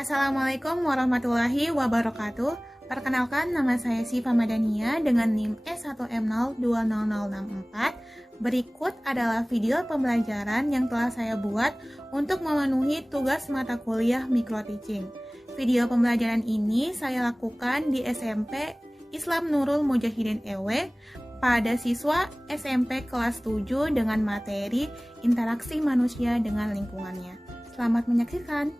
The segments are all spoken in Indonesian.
Assalamualaikum warahmatullahi wabarakatuh. Perkenalkan, nama saya Siva Madania dengan NIM S1M0200064. Berikut adalah video pembelajaran yang telah saya buat untuk memenuhi tugas mata kuliah Micro Teaching. Video pembelajaran ini saya lakukan di SMP Islam Nurul Mujahidin EW pada siswa SMP kelas 7 dengan materi interaksi manusia dengan lingkungannya. Selamat menyaksikan.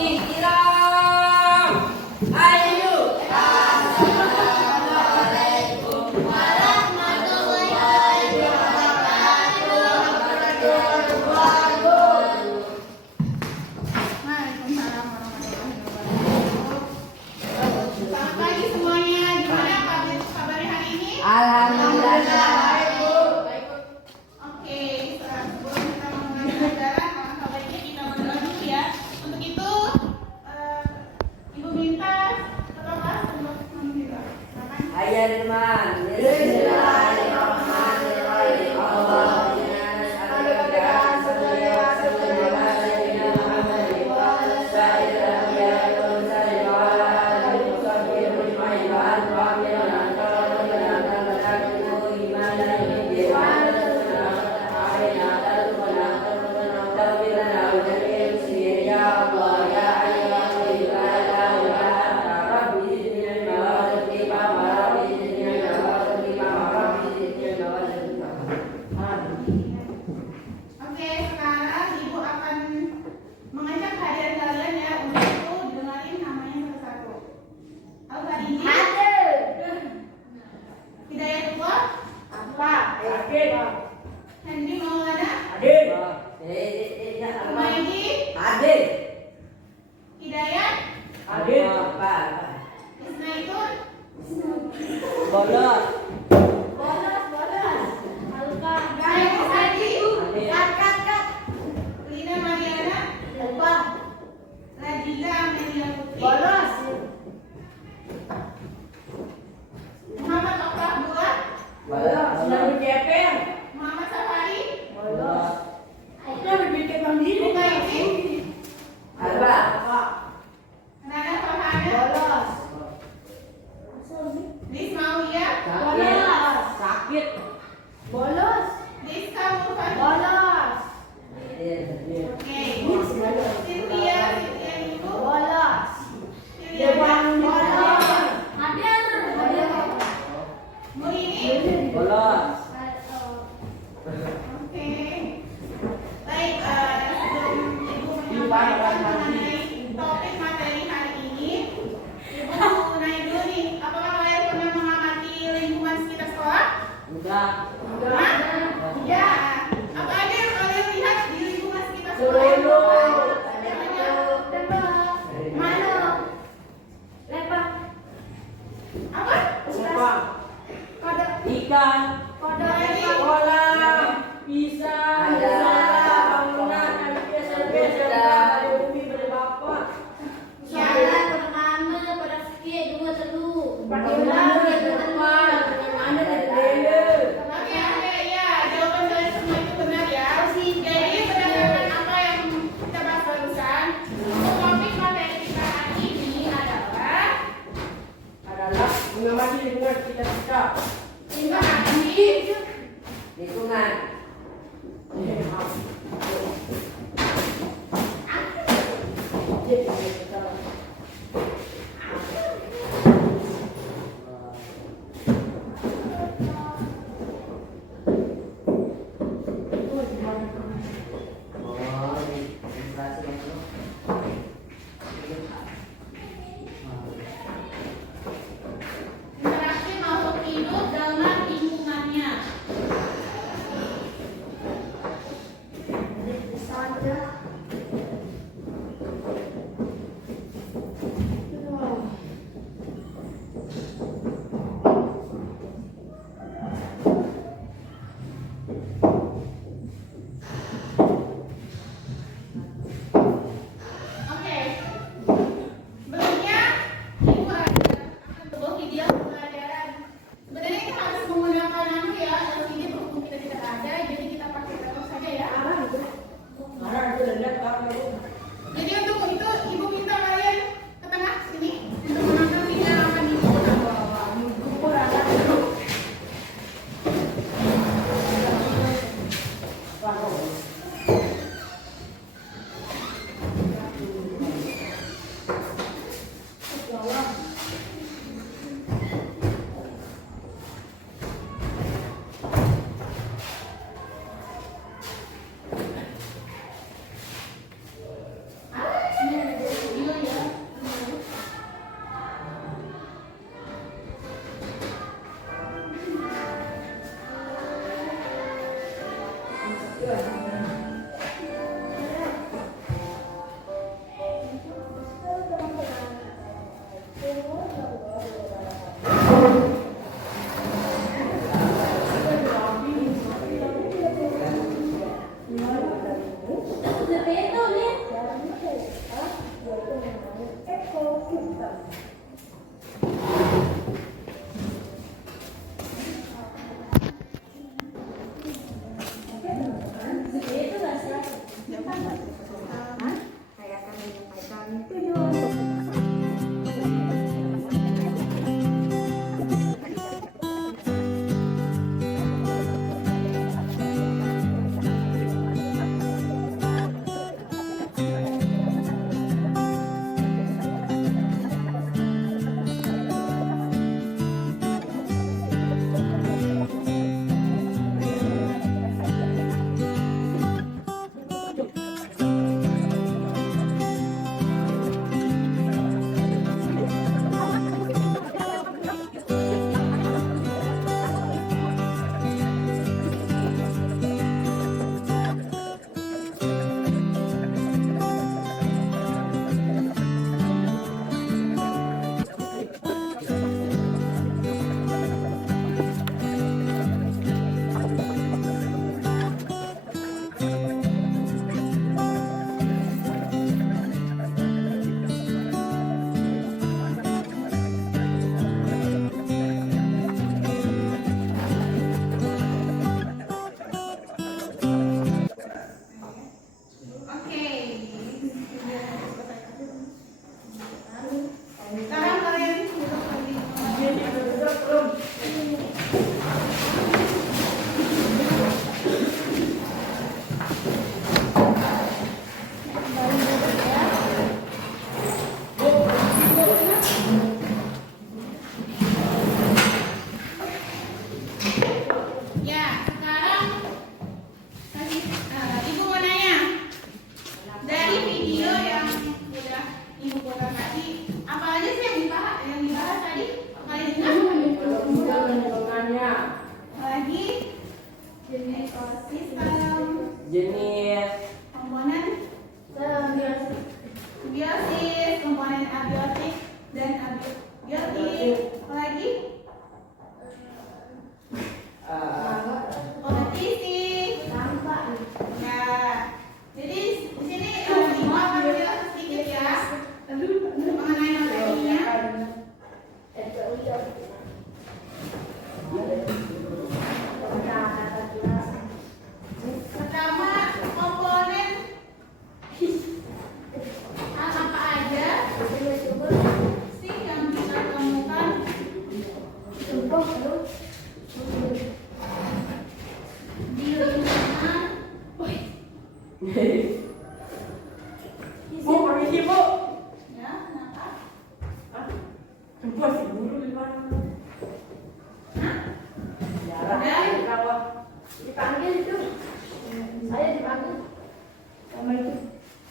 Ikram, ayo. Assalamualaikum warahmatullahi wabarakatuh. Waalaikumsalam warahmatullahi wabarakatuh. Selamat pagi semuanya. Gimana kabarnya hari ini? Alhamdulillah. Oke, sebelum kita memulai pelajaran, alangkah baiknya kita berdoa dulu ya. Untuk itu, Ibu minta ketua kelas untuk memberitahu. Silakan. Ayat-man, Bismillahirrahmanirrahim. Allahumma nas'aluka sallallahu alaihi wa sallam ala sayyidina Muhammadin wa ala sayyidina anbiya'i wa mursalin wa ala alihi wa sahbihi ajma'in wa anfa'na anta wa rabbana ta'ala imanan bi wa ala alaina tarubana tarbirana wa jamil sir ya Allah ya ayyuhal la ilaha illa anta rabbi zidni ilma wa zidni fahma rabbi zidni ilma wa zidni fahma rabbi zidni ilma wa zidni fahma. Oke, sekarang Ibu akan mengajak hadirin kalian ya untuk itu dengerin namanya satu-satu. Halo Faridi. Hidayatullah. Apa? Hadir. Hendy Maulana. Hadir. Humaydi. Hadir. Hidayat. Hadir. Apa? Isnaitun. Bolos. Gaya Hadi. Hadir. Lina Mariana. Radila Amelia Putri. Muhammad Okta Abdullah. Bolos. Selalu ceper. Muhammad Safari. Bolos. Humaydi. Apa? Nana Farhana. Liz Maulia. Sakit. Rizka Mufan. Hadir. Hadir. Oke. Cynthia Ibu. Cynthia Murini. Bolos. Oke. Baik, sebelum Ibu menyampaikan mengenai topik materi hari ini, Ibu mau nanya dulu nih, apakah kalian pernah mengamati lingkungan sekitar sekolah? Udah. Hah? Ya. Apa aja yang kalian lihat di lingkungan sekitar sekolah? Apa? Ikan. Lagi? Kolam. Pisang. Bangunan. SMP. Jadi untuk itu ibu minta kalian ke tengah sini untuk menonton video yang akan dibuka. jenis komponen biosis, komponen abiotik dan abiotik. Apa lagi? Kompetisi. Ya. Jadi di sini ibu akan menjelaskan sedikit ya mengenai materinya. Pertama, komponen apa aja sih yang kita temukan di lingkungan? Bu, permisi Bu. Ya, kenapa? Masih buru di mana? Hah? Jarang. Kalau Dipanggil itu, saya dipanggil sama itu.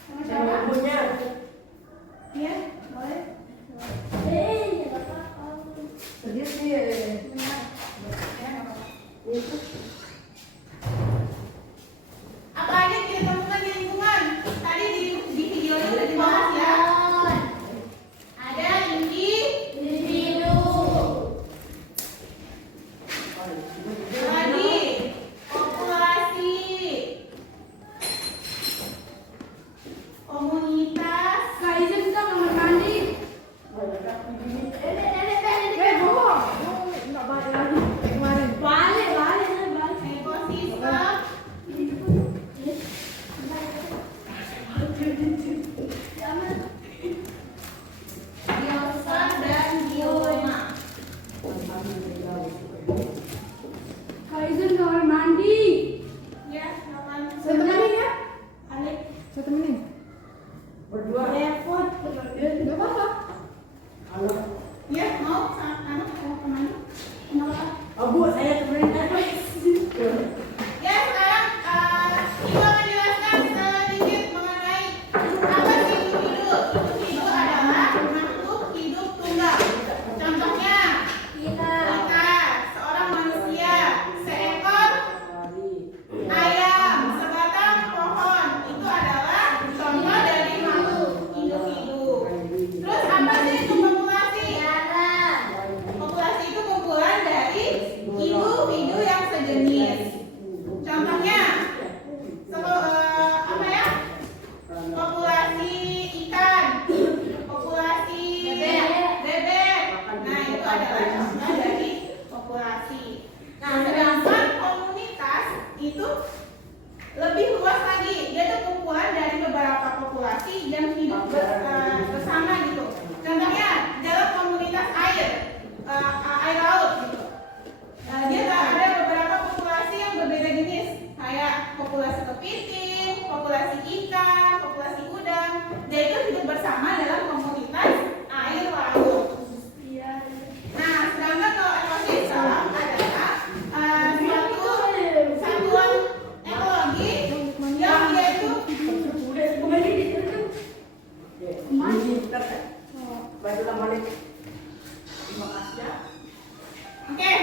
Sama saya siapa? punya. Iya, boleh. Nggak apa-apa. Serius sih. Benar. Ya, nggak apa-apa. Itu Apa aja yang kita temukan di lingkungan? Tadi di videonya sudah dibahas ya. Biota dan bioma. Kaizen kamar mandi. Ya, kapan? Sebenarnya ya? Alik. Saya temenin. Berdua. Repot. Gak apa-apa. Halo. Ya, mau sama mau kemana? Kenapa? Oh Bu, saya temenin aja. Ya, sekarang kita menjelaskan sedikit mengenai apa sih hidup. Hidup adalah makhluk hidup tunggal. Contohnya, Kita. kita, seorang manusia, seekor ayam, sebatang pohon. Itu adalah contoh dari makhluk hidup-hidup. Terus apa sih itu populasi? Populasi itu kumpulan dari individu yang sejenis. Contohnya, apa ya? Populasi ikan, populasi bebek. Nah, itu adalah contoh dari populasi. Nah, sedangkan komunitas itu lebih luas lagi. Dia itu kumpulan dari beberapa populasi yang hidup bersama gitu. Contohnya dalam komunitas air laut gitu. Dia ada beberapa populasi yang berbeda jenis, kayak populasi kepiting, populasi ikan, populasi udang. Dia itu hidup bersama dalam komunitas air laut. Nah, sedangkan kalau ekosistem adalah suatu satuan ekologi yang dia itu Baju balik. Terima kasih ya. oke.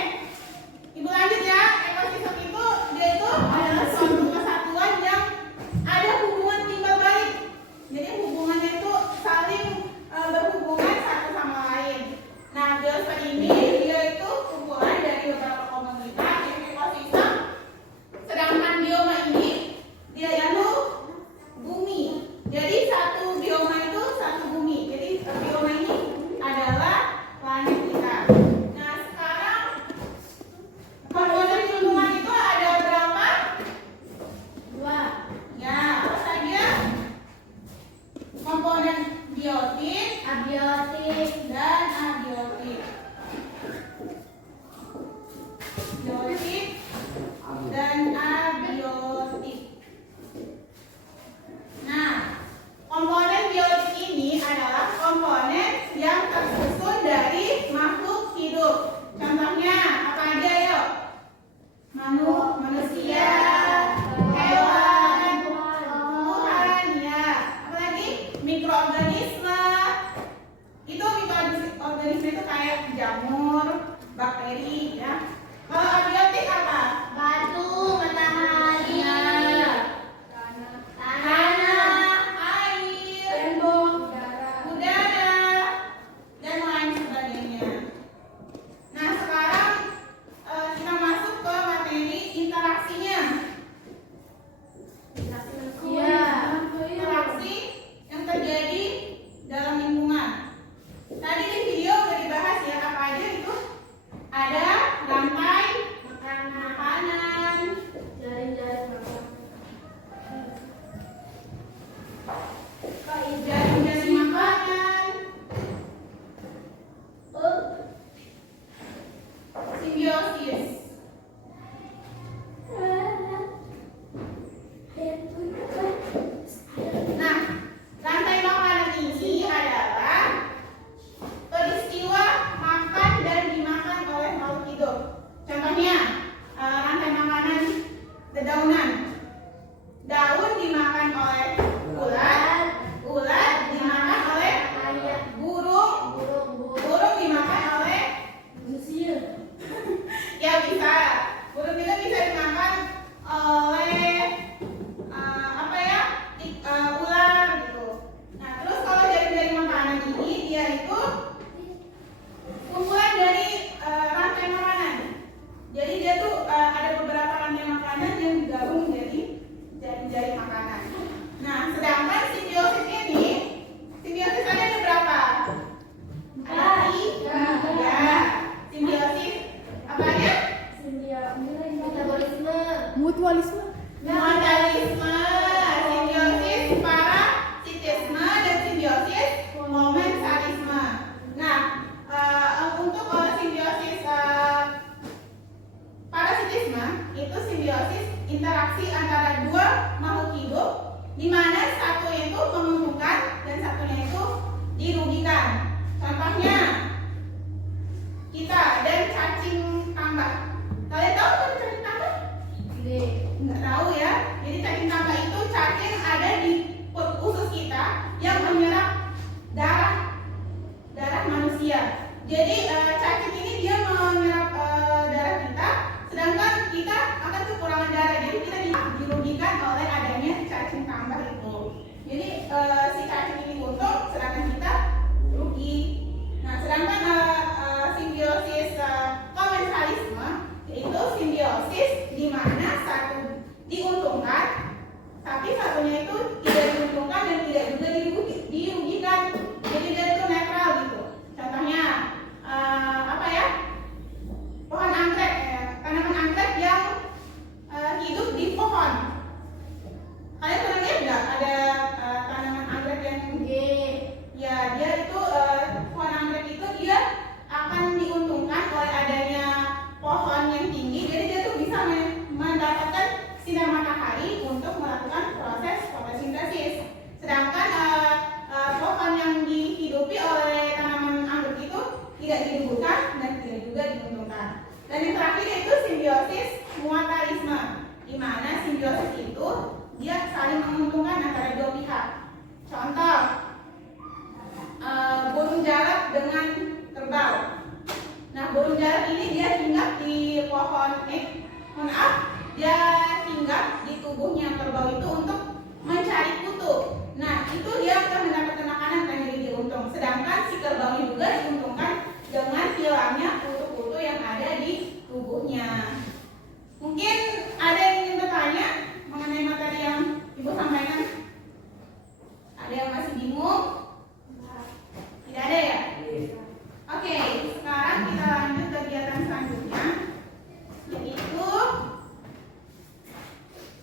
Ibu lanjut ya. Ekosistem itu dia itu adalah suatu kesatuan yang ada hubungan timbal balik. Jadi hubungannya itu saling berhubungan satu sama lain. Nah, biosfer ini dia itu kumpulan dari beberapa komunitas yang ekosistem. Sedangkan bioma ini dia itu bumi. Jadi satu bioma itu satu bumi. Jadi bioma ini adalah planet kita. Nah, sekarang komponen lingkungan itu ada berapa? 2. Ya, apa saja? Komponen biotik Abiotik. dan abiotik. Biotik dan abiotik. Nah, komponen biotik ini adalah komponen yang tersusun dari makhluk hidup. Contohnya apa aja yuk? Manusia, hewan, tumbuhan, ya. Apalagi mikroorganisme. Itu mikroorganisme itu kayak jamur, bakteri, ya. Kalau abiotik apa? Batu, matahari. Ya. Tanah, air, Tembok. udara, dan lain sebagainya. Nah, sekarang kita masuk ke materi interaksinya. Iya. Interaksi yang terjadi dalam lingkungan. Tadi di video udah dibahas ya, apa aja itu? Ada di mana satunya itu menguntungkan dan satunya itu dirugikan. Contohnya kita ada cacing tambah. Kalian tahu kan cacing tambah? Nggak tahu ya. Jadi cacing tambah itu cacing ada di usus kita yang menyerap darah manusia. Jadi cacing ini dia menyerap darah kita, sedangkan kita akan kekurangan darah. Jadi kita dirugikan oleh adanya cacing tambah itu. Jadi si cacing ini untung, sedangkan kita rugi. Nah, sedangkan simbiosis komensalisme yaitu simbiosis di mana satu diuntungkan, tapi satunya itu tidak diuntungkan dan tidak juga dirugikan. Jadi dia itu netral gitu. Contohnya apa ya? Pohon anggrek, tanaman anggrek yang hidup di pohon. Kalian pernah lihat nggak ada tanaman anggrek yang ya dia itu pohon anggrek itu dia akan diuntungkan oleh adanya pohon yang tinggi. Jadi dia tuh bisa mendapatkan sinar matahari untuk melakukan proses fotosintesis. Sedangkan pohon yang dihidupi oleh tanaman anggrek itu tidak dirugikan dan tidak juga diuntungkan. Dan yang terakhir itu simbiosis mutualisme, di mana simbiosis itu dia saling menguntungkan antara dua pihak. Contoh, burung jalak dengan kerbau. Nah, burung jalak ini dia hinggap di pohon, dia hinggap di tubuhnya kerbau itu untuk mencari kutu. Nah, itu dia akan mendapatkan makanan dan jadi dia untung. Sedangkan si kerbau juga diuntungkan dengan hilangnya kutu-kutu yang ada di tubuhnya. Mungkin ada yang ingin bertanya mengenai materi yang Ibu sampaikan? Ada yang masih bingung? Tidak ada ya? Oke, sekarang kita lanjut kegiatan selanjutnya, yaitu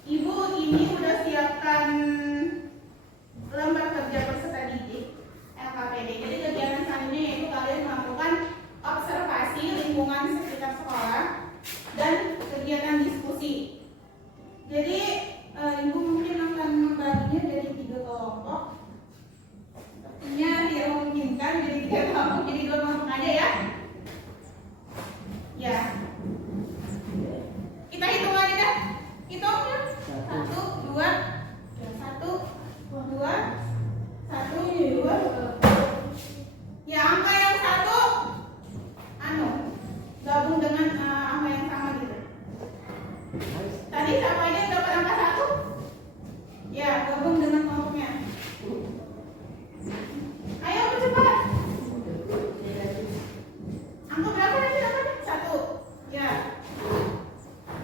Ibu ini udah siapkan lembar kerja peserta didik LKPD. Jadi kegiatan selanjutnya yaitu kalian melakukan observasi lingkungan sekitar sekolah dan kegiatan diskusi. Jadi Ibu mungkin akan membaginya dari 3 kelompok. Sepertinya tidak memungkinkan jadi 3 kelompok, jadi 2 kelompok aja ya. Ya. Kita hitung aja dah. Hitung ya. 1, 2, 1, 2, 1, 2. Ya, angka yang 1 gabung dengan angka yang sama gitu. Tadi siapa aja yang dapat angka 1? Ya, gabung dengan kelompoknya. Ayo cepat. Angka berapa nanti dapatnya? 1. Ya.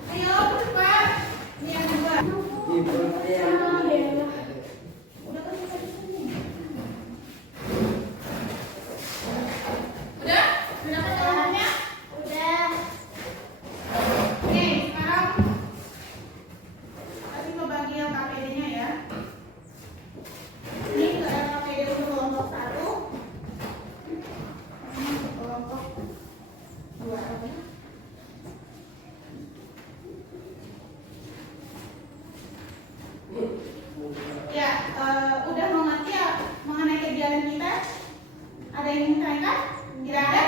Ayo cepat. Ini yang 2. Udah kan bisa di sini. Udah? Udah dapat jawabannya? Udah. Oke, sekarang kasih pembagi LKPD-nya ya. Ini ke LKPD untuk kelompok 1. Ini untuk kelompok 2. Ya, udah mengerti ya mengenai kegiatan kita? Ada yang ingin ditanyakan? Tidak ada?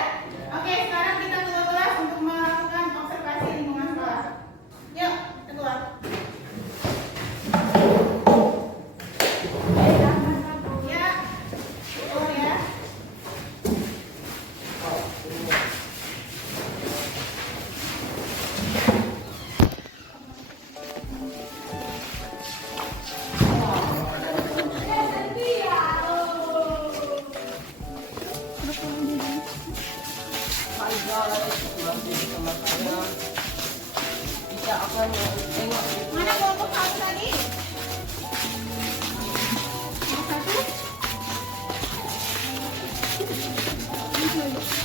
Oke, sekarang kita keluar kelas untuk melakukan observasi lingkungan sekolah. Yuk, kita keluar. Ya, keluar ya. Mana kelompok 1 tadi? Kelompok 1?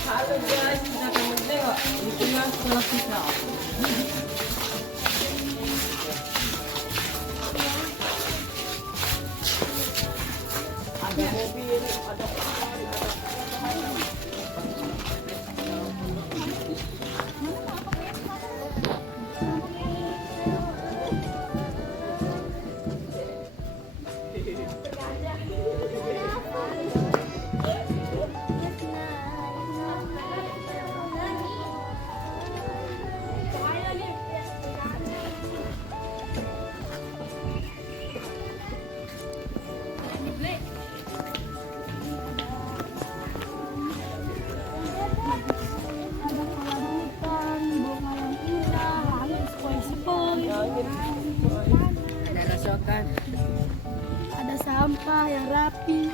Halo guys, kita akan menengok lingkungan sekolah kita. Ada mobil, ada Ada rasokan. Ada sampah yang rapi.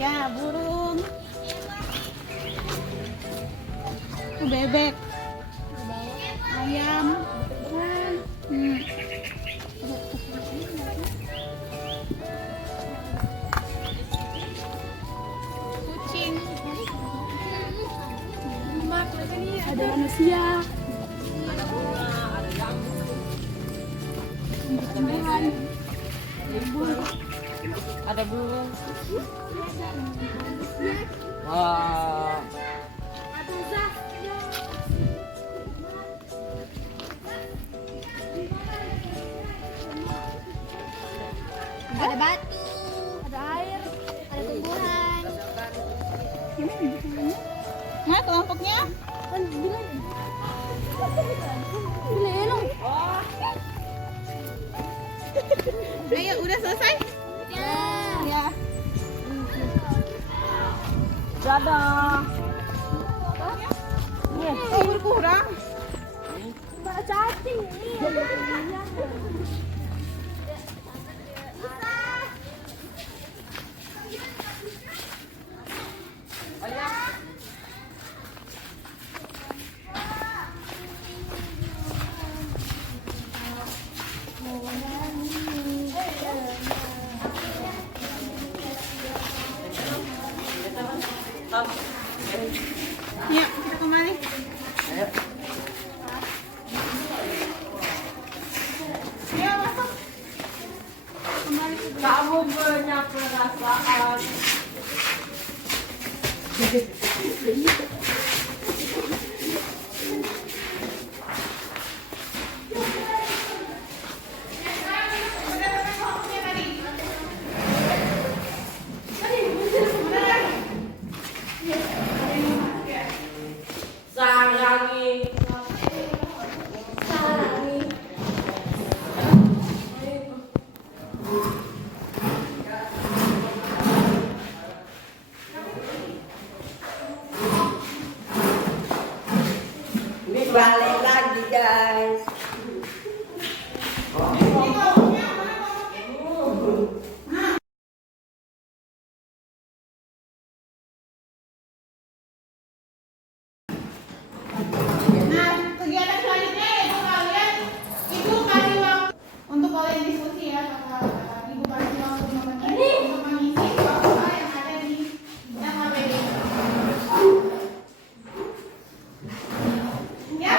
Ya, burung. Itu bebek. Ayam. Hmm. Kucing. Ada manusia. Tumbuhan. Ada burung. Wah. Ada batu. Ada air. Ada tumbuhan. Nah, kelompoknya. Ayo, udah selesai? Ya. Dadah. Oh, berkurang. Mbak cacing ini. Ya, kita kembali. Ayo. Ya, masuk. Kembali. Kamu punya perasaan. Sarangi. Ini balik lagi guys. Nah, kegiatan selanjutnya yaitu kalian ibu kasih waktu untuk kalian diskusi ya sama ibu kasih waktu 5 menit untuk mengisi fakta yang ada di LHPD. Ya?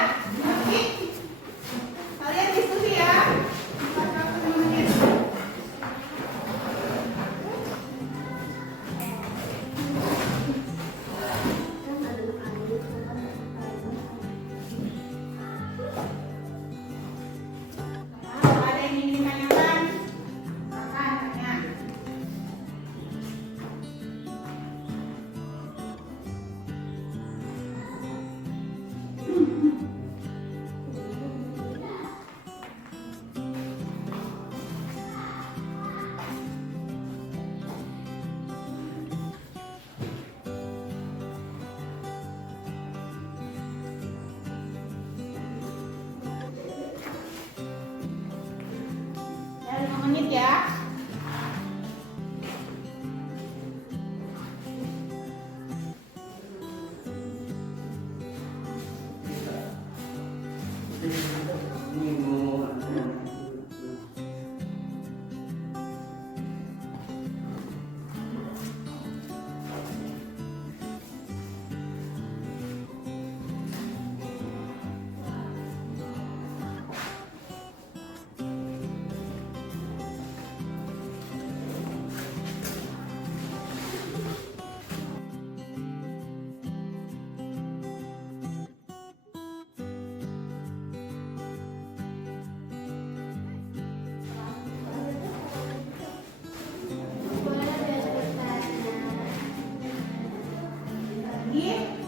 lagi.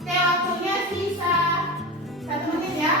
Oke, waktunya sisa 1 menit ya.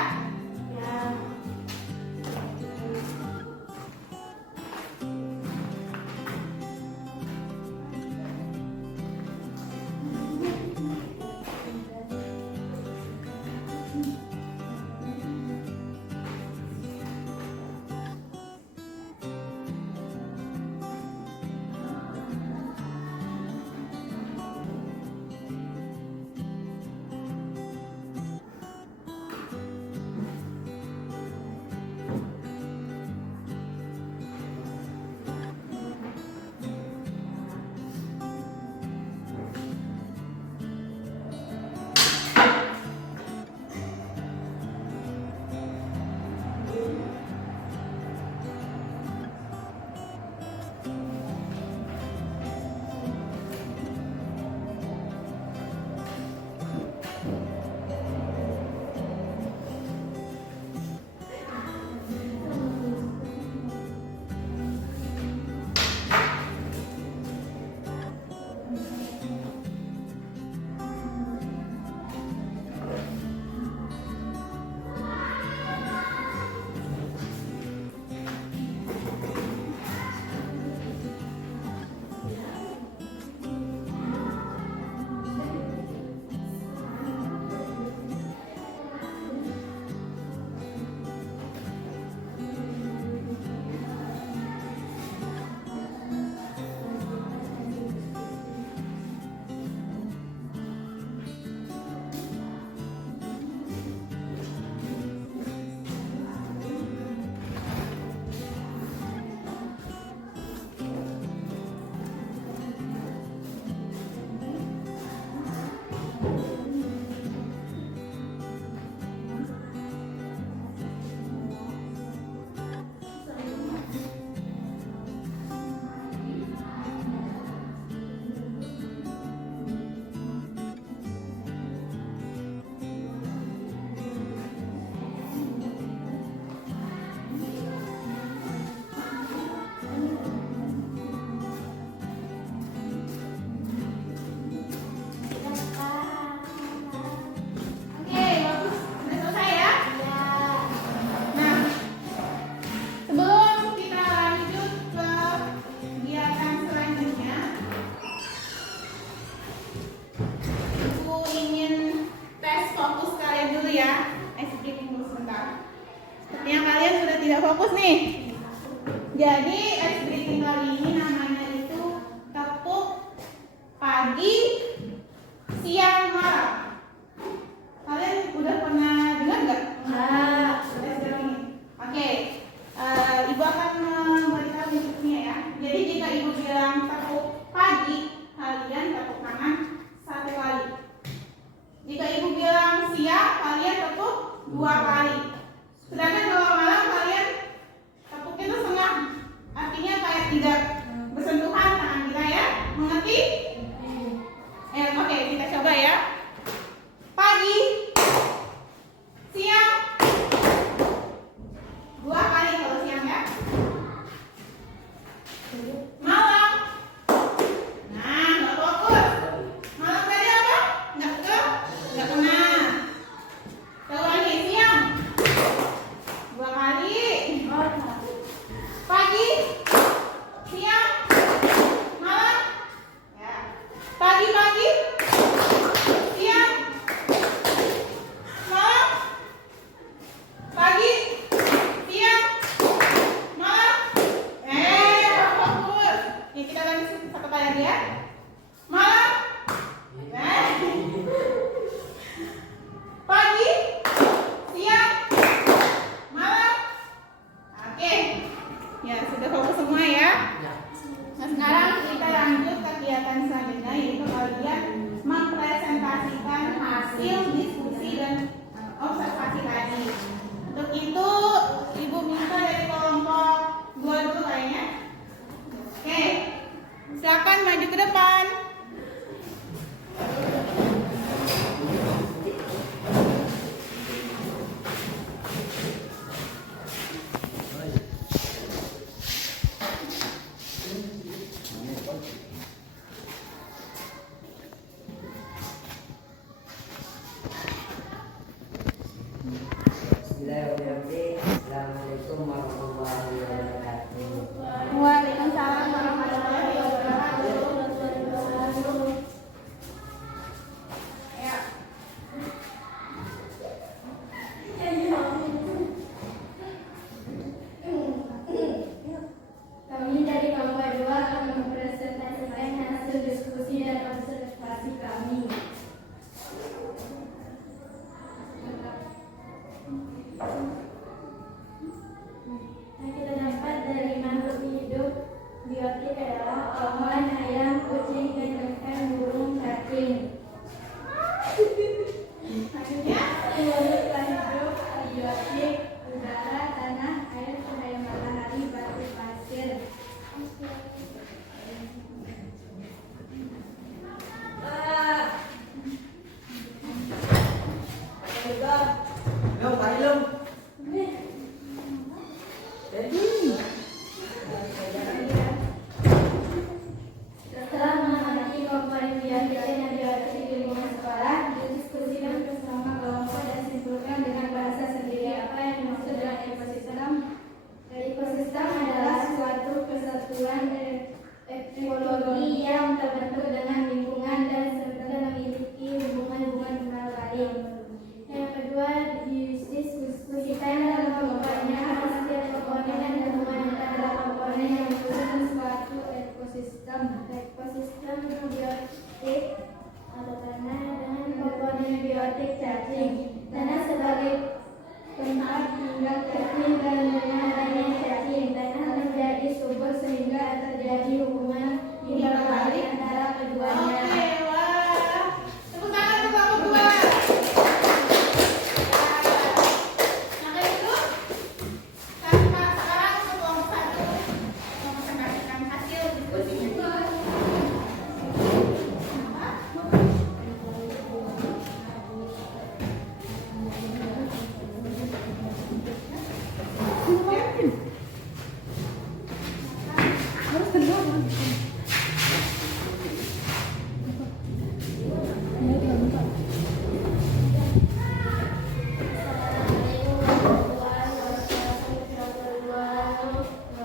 Fokus nih. Jadi ice breathing kali ini namanya itu tepuk pagi, siang, malam. Kalian udah pernah dengar nggak? Oke. Ibu akan memberikan instruksinya ya. Jadi jika ibu bilang tepuk pagi, kalian tepuk tangan 1 kali. Jika ibu bilang siang, kalian tepuk 2 kali. Sedangkan kalau malam kalian tepuknya itu setengah, artinya kayak tidak bersentuhan tangan kita ya, mengerti? Oke, kita coba ya. Pagi, siang, 2 kali kalau siang ya. Malam, nah nggak fokus. Malam tadi apa? Nggak kena. Coba lagi siang. 2 kali. Pagi, siang, malam. Ya. Pagi, siang, malam. Pagi, siang, malam. Fokus. Ini kita lagi 1 kali lagi ya. Malam. Pagi, siang, malam. Oke, ya sudah fokus semua ya. Nah sekarang kita lanjut kegiatan selanjutnya yaitu kalian edukasi kami. Yang kita dapat dari makhluk hidup biotik adalah pohon, ayam, kucing, ikan, burung, cacing. Selanjutnya, makhluk hidup biotik udara, tanah, air, cahaya matahari, batu, pasir. Belum, belum. Setelah mengamati komponen biotik yang diolah di lingkungan sekolah, didiskusikan bersama kelompok dan simpulkan dengan bahasa sendiri apa yang dimaksud dengan ekosistem. Ekosistem adalah suatu kesatuan ekologi yang terbentuk dengan lingkungan dan serta memiliki hubungan-hubungan antara lain. Yang kedua, didiskusikan dalam komponennya apa setiap komponen dan hubungan antara komponen yang menyusun suatu ekosistem. Ekosistem biotik atau tanah dengan komponen biotik cacing. Tanah sebagai tempat tinggal cacing dan dengan adanya cacing, tanah menjadi subur sehingga terjadi hubungan timbal balik antara keduanya. Oke, wah. Tepuk tangan untuk kamu dua. Maka itu, sekarang untuk kelompok satu mempresentasikan hasil diskusinya.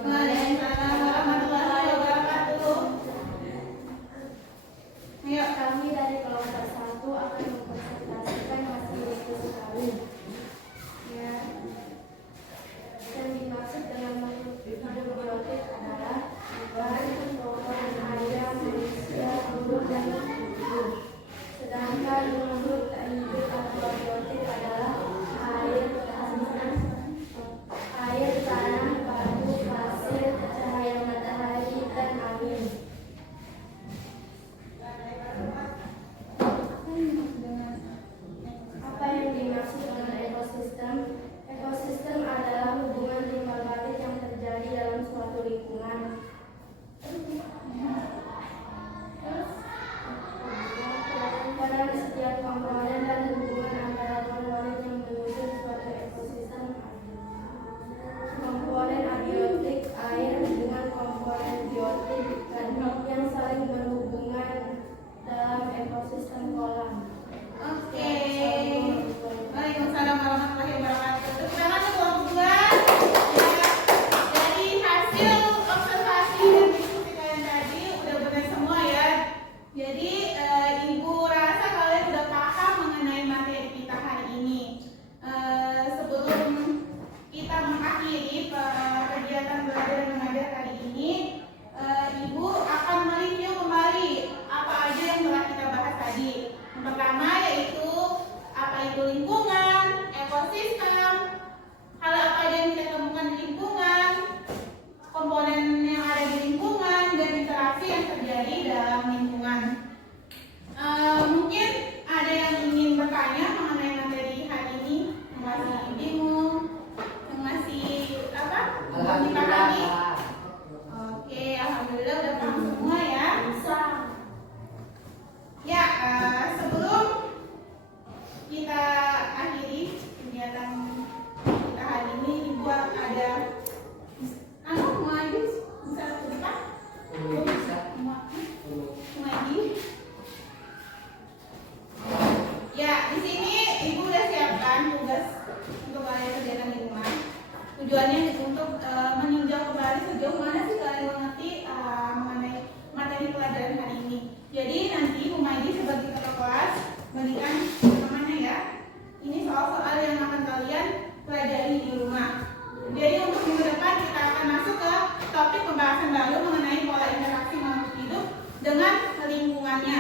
Waalaikumsalam warahmatullahi wabarakatuh. Ayo. Kami dari kelompok 1 akan mempresentasikan hasil diskusi kami. Ya, yang dimaksud dengan makhluk hidup biotik adalah bahan komponen ayam, manusia, burung, dan hidup. Sedangkan makhluk tak hidup atau biotik adalah air, tanah, batu, pasir, cahaya matahari, dan angin. Apa yang dimaksud dengan ekosistem? Ekosistem adalah hubungan timbal balik yang terjadi dalam suatu lingkungan. Pada setiap komponen dan hubungan antara komponen yang menyusun suatu ekosistem. Komponen abiotik air dengan komponen biotik yang saling berhubungan dalam ekosistem kolam. Oke. Waalaikumsalam warahmatullahi wabarakatuh. Tepuk tangan untuk kelompok dua. Ya, dari hasil observasi dan diskusi kalian tadi udah benar semua ya. Jadi Ibu rasa kalian udah paham mengenai materi kita hari ini. Sebelum kita mengakhiri kegiatan belajar dan mengajar kali ini, Ibu akan mereview kembali apa aja yang telah kita bahas tadi. Yang pertama yaitu apa itu lingkungan, ekosistem, hal apa aja yang kita temukan di lingkungan, komponen yang ada di lingkungan, dan interaksi yang terjadi dalam lingkungan. Mungkin ada yang ingin bertanya mengenai materi hari ini, yang masih bingung, yang masih apa? Belum dipahami? Oke, alhamdulillah udah paham semua ya. Ya, sebelum kita akhiri kegiatan kita hari ini, Ibu ada mau aja bisa ke depan? Mau lagi? Ya, di sini Ibu udah siapkan tugas untuk kalian kerjakan di rumah. Tujuannya untuk meninjau kembali sejauh mana sih kalian mengerti mengenai materi pelajaran hari ini. Jadi nanti Bu Maidi sebagai ketua kelas berikan teman-temannya ya. Ini soal-soal yang akan kalian pelajari di rumah. Jadi untuk minggu depan kita akan masuk ke topik pembahasan baru mengenai pola interaksi makhluk hidup dengan lingkungannya.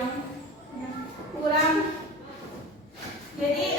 yang kurang. Jadi